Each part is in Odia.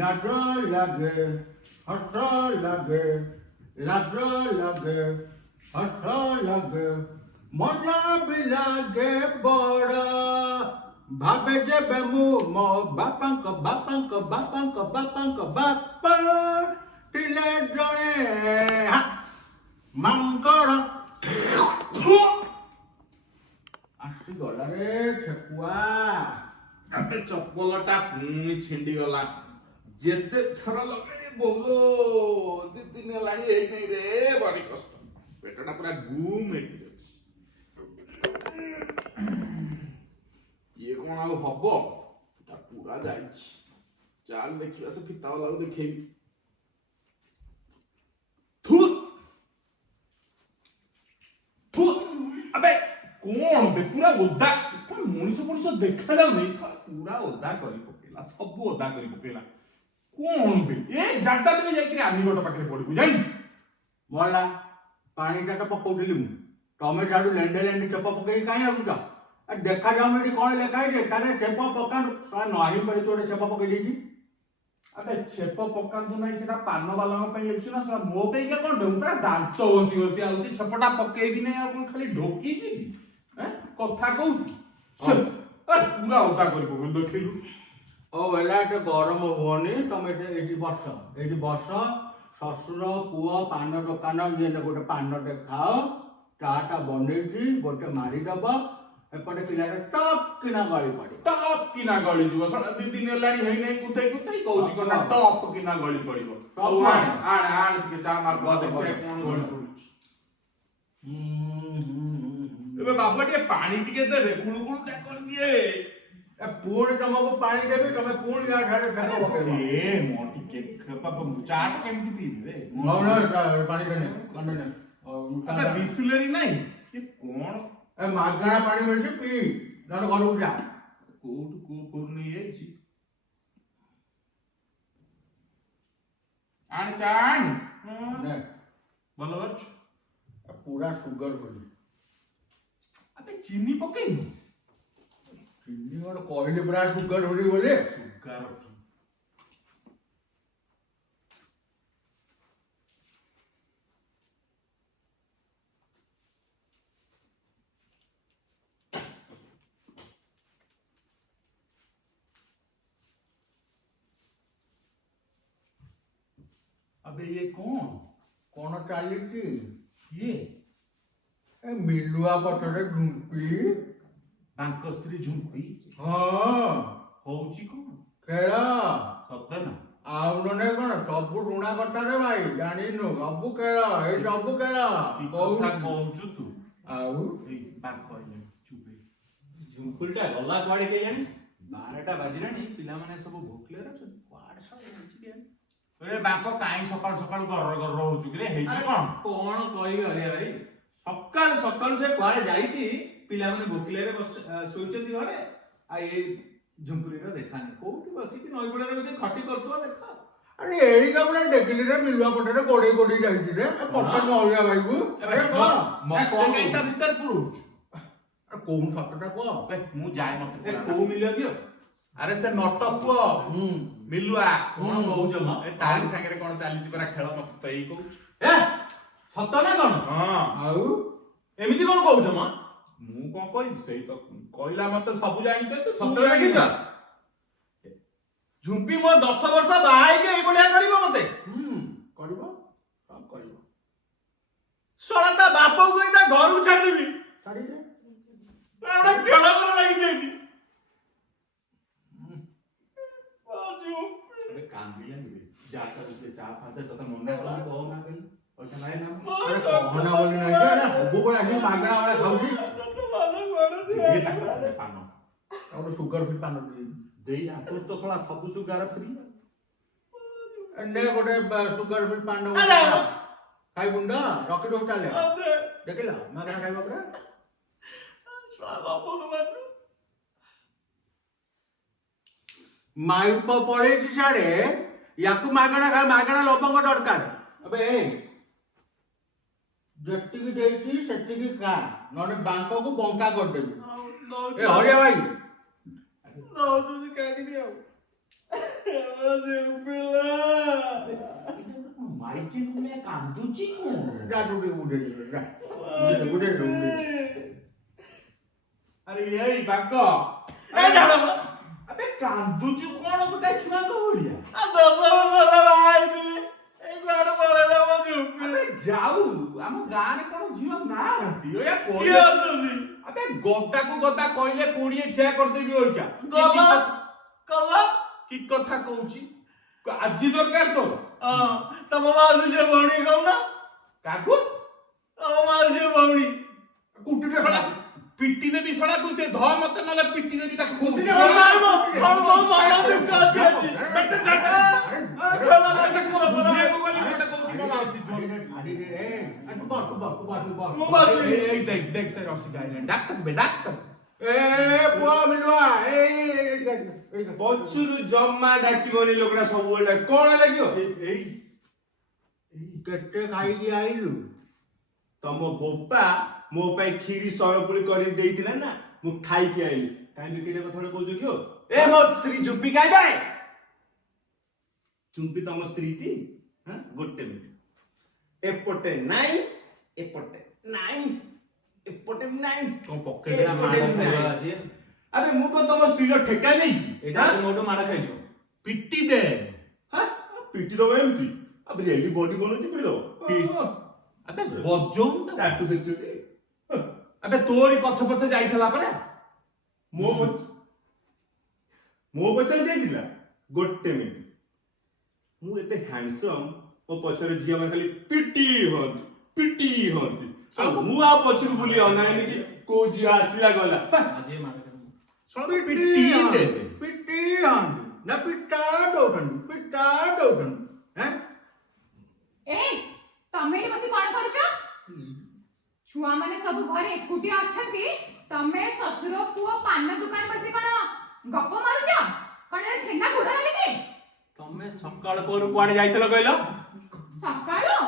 লাজ লাগে হস লাগে লাজ লাগে হস লাগে মজা বি লাগে বড় ভাবে যেবে মু ମୋ ବାପାଙ୍କ ବାପାଙ୍କ ବାପାଙ୍କ ବାପାଙ୍କ ବାପା ଥିଲେ ଜଣେ ମାଙ୍କଡ଼ ଆସିଗଲା ରେ ଛେକୁଆ ଚପଲଟା ପୁଣି ଛିଣ୍ଡି ଗଲା ଯେତେ ଥର ଲଗେଇ ବୋଲୋ ଦି ଦିନ ହେଲାଣି ହେଇନାଇ ରେ ଭାରି କଷ୍ଟ ପେଟଟା ପୁରା ଗୁମ୍ ହେଇକି ଅଛି ଇଏ କଣ ଆଉ ହବ ଏଟା ପୁରା ଯାଇଛି ଚାଲ ଦେଖିବା ସେ ଫିତା ବାଲାକୁ ଦେଖେଇବି ଆବେ କଣ ବେ ପୁରା ଓଦା ମଣିଷ ଦେଖା ଯାଉନି ପୁରା ଓଦା କରି ପକେଇଲା ସବୁ ଓଦା କରି ପକେଇଲା କଣ ବେ ଏ ଜାଟା ଦେବେ ଯାଇକି ଆନିଗଟ ପାଖରେ ପଡିବୁ ଜାଣିଛୁ ମଲା ପାଣି ଚାଟ ପକଉଥିଲି ମୁଁ ତମେ ସାଡୁ ଲେଣ୍ଡେ ଲେଣ୍ଡେ ଚେପ ପକେଇକି କାହିଁ ଆସୁଛ ଦେଖା ଯାଉନି ଏଠି କଣ ଲେଖା ହେଇଛି କାଳେ ଚେପ ପକାନ୍ତୁ ନାହିଁ ପାରି ଗୋଟେ ଚେପ ପକେଇ ଦେଇଛି ଆବେ ଛେପ ପକାନ୍ତୁ ନାହିଁ ସେଟା ପାନ ବାଲାଙ୍କ ପାଇଁ ଲେଖୁଛୁ ନା ସେଟା ମୋ ପାଇଁ କଣ ମୁଁ ପୁରା ଦାନ୍ତ ଘଷି ଘଷି ଆଉଛି ଛେପଟା ପକେଇବି ନାହିଁ ଆଉ କଣ ଖାଲି ଢୋକିଛି କଥା କହୁଛୁ ପୁରା ଓଦା କରି ପକେଇଲୁ ଦେଖିଲୁ ଓ ହେଲା ଏତେ ଗରମ ହୁଅନି ତମେ ଏଇଠି ବସ ଶ୍ୱଶୁର ପୁଅ ପାନ ଦୋକାନ ଇଏ ଗୋଟେ ପାନଟେ ଖାଅ ଚାଟା ବନେଇଛି ଗୋଟେ ମାରିଦବ ଏପଟେ ପିଲାଟା ଟପ୍ କିନା ଗଳି ପଡିବ ଟପ୍ କିନା ଗଳି ଯିବ ସେଟା ଦି ଦିନ ହେଲାଣି ହେଇନାଇ କୁଥେଇ କହୁଛି କଣ ଟପ୍ କିନା ଗଳି ପଡିବ ସବୁ ଆଣ ଟିକେ ଚା ମାରିଦବା ଦେଖିବା କଣ ଗଳି ପଡୁଛି ଏବେ ବାବା ଟିକେ ପାଣି ଟିକେ ଦେବେ କୁଳୁ ଟା କରିଦିଏ ପୁଣି ତମକୁ ପାଣି ଦେବି ତମେ ପୁଣି ଏ ମୋ ଟିକେ ଚାଟା କେମିତି ପିଇବେ ପାଣି ବିସୁଲେରି ନାଇଁ ଏ କଣ ମାଗଣା ପାଣି ମିଳୁଛି ପିଇ ନହେଲେ ଘରକୁ ଯା କୋଉଠୁ ନେଇଯାଇଛି ଆଣି ଚା ଆଣି ଭଲ କରୁଛୁ ପୁରା ସୁଗର ବୋଲି ଆବେ ଚିନି ପକେଇନି ଚିନି ଗୋଟେ କହିଲି ପୁରା ସୁଗର ବୋଲି ସୁଗାର अबे ये कौन ଚାଲିଛି ये ଏ ମିଲୁଆ ପଛରେ ଝୁମ୍ପି ତାଙ୍କ ସ୍ତ୍ରୀ ଝୁମ୍ପି ହଁ ହଉଛି କଣ ଖେଳ ସତ ନା ଆଉ ନହେଲେ କଣ ସବୁ ଋଣା କଟାରେ ଭାଇ ଜାଣିନୁ ସବୁ ଖେଳ ଏଇ ସବୁ ଖେଳ କହୁଛୁ ତୁ ଆଉ ଏଇ ବାଙ୍କ ଚୁପେ ଝୁମ୍ପୁରିଟା ଗଲା କୁଆଡେ କେଜାଣି 12ଟା ବାଜିଲାଣି ପିଲାମାନେ ସବୁ ଭୋକିଲେ ଅଛନ୍ତି କୁଆଡେ ସବୁ ହେଇଛି କେଜାଣି ଏ ବାଙ୍କ କାଇଁ ସକାଳୁ ଗର ହଉଛୁ କିରେ ହେଇଛି କଣ କହିବି ହରିଆ ଭାଇ ସକାଳୁ ସେ କୁଆଡେ ଯାଇଛି ପିଲାମାନେ ଭୋକିଲେରେ ଶୋଇଛନ୍ତି ଘରେ ଆଉ ଏଇ ଝୁମ୍ପୁରିର ଦେଖା ନାହିଁ କୋଉଠି ବସିକି ନଈକୂଳରେ ବସି ଖଟି କରୁଥିବ ଦେଖ ଆରେ ଏଇ କାମଟା ଦେଖିଲି ରେ ମିଲୁଆ ପଟରେ ଗୋଡେଇ ଯାଇଛି ରେ ପଟ ନଳିଆ ଭାଇକୁ ତା ଭିତରେ ପୁରୁଛୁ କୋଉ ସତଟା କହ ମୁଁ ଯାଏ ମତେ କୋଉ ମିଳିବ ଦିଅ ଆରେ ସେ ନଟ ପୁଅ ମିଲୁଆ କଣ କହୁଛ ମ ଏ ତାରି ସାଙ୍ଗରେ କଣ ଚାଲିଛି ପରା ଖେଳ ମତେ ତ ଏଇ କହୁଛୁ ଏ ସତ ନା କଣ ହଁ ଆଉ ଏମିତି କଣ କହୁଛ ମ ମୁଁ କଣ କହିବି ସେଇ ତ କହିଲା ମତେ ସବୁ ଜାଣିଛ ତୁ ସତରେ ଦେଖିଛ ଝୁମ୍ପି ମୋ 10 ବର୍ଷ ବାହା ହେଇକି ଏଇଭଳିଆ କରିବ ମତେ କରିବ ସବୁ କରିବ ଶଳା ତା ବାପକୁ ତା ଘରକୁ ଛାଡ଼ିଦେବି ଛାଡ଼ିଦେ ଗୋଟେ ଖେଳ କର ଲାଗିଛି ଏଠି କାନ୍ଦିଲାନି ଯା ଚା ଫାତେ ତତେ ମନା କଲା କହନା କହିଲି ପଇସା ନାହିଁ ନା କହନା ବୋଲି ନାହିଁ ଯେ ଏଟା ସବୁବେଳେ ଆସିକି ମାଗଣା ଭଳିଆ ଖାଉଛି ପାନ ଗୋଟେ ସୁଗର ଫ୍ରି ପାନ ଦେଇ ତୋର ତ ଶଳା ସବୁ ସୁଗାର ଫ୍ରି ନେ ଗୋଟେ ସୁଗର ଫ୍ରି ପାନ ଖାଇ ଗୁଣ୍ଡ ରଖି ଦଉ ତାହେଲେ ଦେଖିଲ ମାଗଣା ଖାଇବା ପରେ ମାଇପ ପଳେଇଛି ସାଡେ ୟାକୁ ମାଗଣା ଲୋପଙ୍କ ଦରକାର ଏବେ ଯେତିକି ଦେଇଛି ସେତିକି ଖା ନହେଲେ ବାଙ୍କକୁ ବଙ୍କା କରିଦେବି ଏ ହରିଆ ଭାଇ ମାଇଚି ମୁନେ କାନ୍ଦୁଚି କୋଣ? ଯା ତୁ ଟିକେ ବୁଝେଇ ଦେ, ଯା। ବୁଝେଇ ଦେ, ବୁଝେଇ ଦେ। ଆରେ ଏଇ ବାକ ଏ ଜାଣ ଆବେ କାନ୍ଦୁଚୁ କଣ ଗୋଟେ ଛୁଆଙ୍କ ଭଳିଆ? 10 ବର୍ଷ ହେଲା ବାହା ହେଇଥିଲି ଏଇ କୁଆଡେ ପଳେଇଲା ମୋ ଝୁମ୍ପି। ଆବେ ଯାଉ ଆମ ଗାଁରେ କଣ ଝିଅ ନାହାନ୍ତି? ଓୟା କିଏ କହିଲେ ଅଛନ୍ତି? ଆବେ ଗଦାକୁ ଗଦା କହିଲେ 20 ଠିଆ କରିଦେବି ଓଇକା। ଗଲା ଗଲା କି କଥା କହୁଛି? ଆଜି ଦରକାର ତୋର? ହଁ ତମ ମାଉସୀ ଝିଅ ଭଉଣୀ କହୁନ କାକୁ ତମ ମାଉସୀ ଝିଅ ଭଉଣୀ କୁଟିରେ ଶଳା ପିଟି ଦେବି ଶଳା ତୁ ଧ ମତେ ନହେଲେ ପିଟି ଦେବି ତାକୁ କୁଟିରେ ମୋ ନାଇଁ ମୋ ମନ ଦୁଃଖ ଅଛି ଆଜି। ବେଟେ ଜାଗା ଖେଳ ଲାଗି ମୋ ମନ ବୁଝିବାକୁ ଗଲି ଗୋଟେ କହୁଛି ମୋ ମାଉସୀ ଝିଅ। ମୁଁ ବାସି এই দেখ দেখ সে রসিক আইলেন ডাক্তার বে ডাক্তার ପଛରୁ ଜମା ଡାକିବନି ଲୋକଟା ସବୁବେଳେ କଣ ଲାଗିବ? এই କେତେ ଖାଇକି ଆଇଲୁ? ତମ ବୋପା ମୋ ପାଇଁ କ୍ଷୀରି ସରପୁଳି କରି ଦେଇଥିଲା ନା ମୁଁ ଖାଇକି ଆଇଲି। କାହିଁ ବିକିଲେ କଥା କହୁଛ କିଓ? ଏ ମୋ ସ୍ତ୍ରୀ ଚୁପି ଖାଇବେ? ଚୁମ୍ପି ତମ ସ୍ତ୍ରୀଟି? ଗୋଟେ ମିନିଟ ଏପଟେ ନାଇଁ ଏପଟେ ନାଇଁ ଏପଟେ ନାଇଁ କଣ ପକେଇଦେଲା ମାଡ଼ ଖାଇବା ଆଜି ଆବେ ମୁଁ କଣ ତମ ସ୍ତ୍ରୀର ଠେକା ନେଇଛି? ଏଇଟା ମୋଠୁ ମାଡ଼ ଖାଇଛୁ। ପିଟି ଦେ ପିଟି ଦବ ଏମିତି? ଆବେ ରେଲି ବଡି ବନଉଛି ପିଟି ଦବ? ଆବେ ବଜଉନ ତ ଟାଟୁ ଦେଖିଛନ୍ତି? ଆବେ ତୋରି ପଛ ପଛ ଯାଇଥିଲା ପରା ମୋ ପଛରେ ଯାଇଥିଲା? ଗୋଟେ ମିନିଟ ମୁଁ ଏତେ ହ୍ୟାଣ୍ଡସମ୍ ମୋ ପଛରେ ଝିଅ ମାନେ ଖାଲି ପିଟି ହୁଅନ୍ତି ଆଉ ମୁଁ ଆଉ ପଛକୁ ବୁଲି ଅନାଏନି କି କୋଉ ଝିଅ ଆସିଲା ଗଲା। ଆଜି ମାଡ଼ ଖାଇବୁ। ପିଟି ଦେ ପିଟି ହନ୍ତି ନା ପିଟା ଦଉଛନ୍ତି ହେଁ? ଏଇ ତମେ ଏଠି ବସି କଣ କରୁଛ? ଛୁଆ ମାନେ ସବୁ ଘରେ ଏକୁଟିଆ ଅଛନ୍ତି, ତମେ ଶ୍ୱଶୁର ପୁଅ ପାନ ଦୋକାନ ବସି କଣ ଗପ ମାରୁଛ? କଣ ଏଟା ଛେନା ଗୁଡ ଲାଗିଛି? ତମେ ସକାଳ ପହରୁ କୁଆଡେ ଯାଇଥିଲ କହିଲ? ସକାଳୁ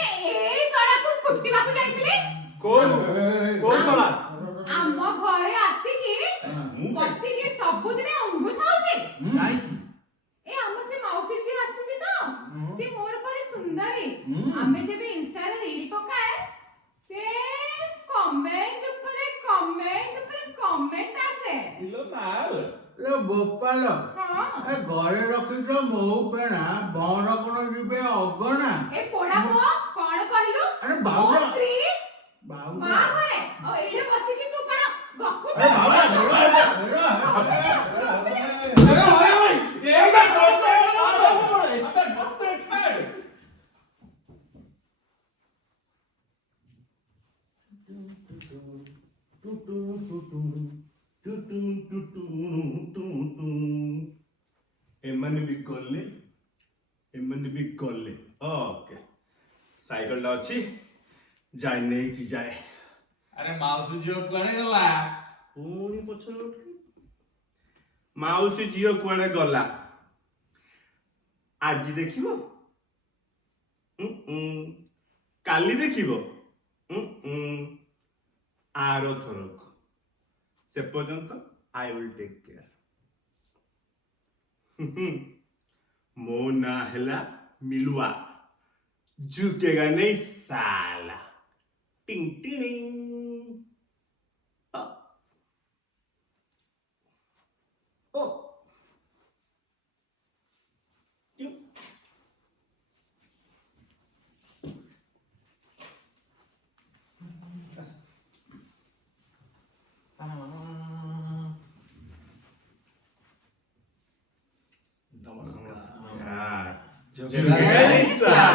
ଏଇ ଶଳାକୁ କୁଟିବାକୁ ଯାଇଥିଲି। କୋଉ ଶଳା? ଆମ ଘରେ ଆସିକି ବସିକି ସବୁଦିନେ ଉଙ୍ଗୁଥାଉଛି। କାହିଁକି ଏ ଆମ ସେ ମାଉସୀ ଝିଅ ଆସିଛି ତ, ସେ ମୋର ପରି ସୁନ୍ଦରୀ। ଆମେ ଯେବେ ଇନଷ୍ଟାରେ ରିଲ ପକାଏ, ସେ କମେଣ୍ଟ ଉପରେ କମେଣ୍ଟ ଆସେ। ଇଲୋ ମାଲ ଏ ବୋପାଲ ହଁ ଏ ଘରେ ରଖିଛ ମହୁ ପେଣା ବର କଣ ଯିବେ ଅଗଣା? ଏ ପୋଡା ପୁଅ କଣ କହିଲୁ? ଆରେ ମୋ ବାଉଲା ସ୍ତ୍ରୀ ବାଉଲା ମା ଘରେ ଆଉ ଏଇଠି ବସିକି ତୁ କଣ ଗପୁଛୁ? ଆରେ ବାଉଲା ଏମାନେ ବି ଗଲେ ଓକେ ସାଇକେଲଟା ଅଛି ଯାଇ ନେଇକି ଯାଏ। ଆରେ ମାଉସୀ ଝିଅ କୁଆଡେ ଗଲା? ପୁଣି ପଛରେ ଉଠି ମାଉସୀ ଝିଅ କୁଆଡେ ଗଲା? ଆଜି ଦେଖିବ କାଲି ଦେଖିବ ଆର ଥରକ। ସେ ପର୍ଯ୍ୟନ୍ତ ଆଇ ୱିଲ୍ ଟେକ୍ କେୟାର। ମୋ ନାଁ ହେଲା ମିଲୁଆ, ଝୁକେगा नहीं साला। टिंग टिंग ओ ନମସ୍କାର। झुकेगा नहीं साला।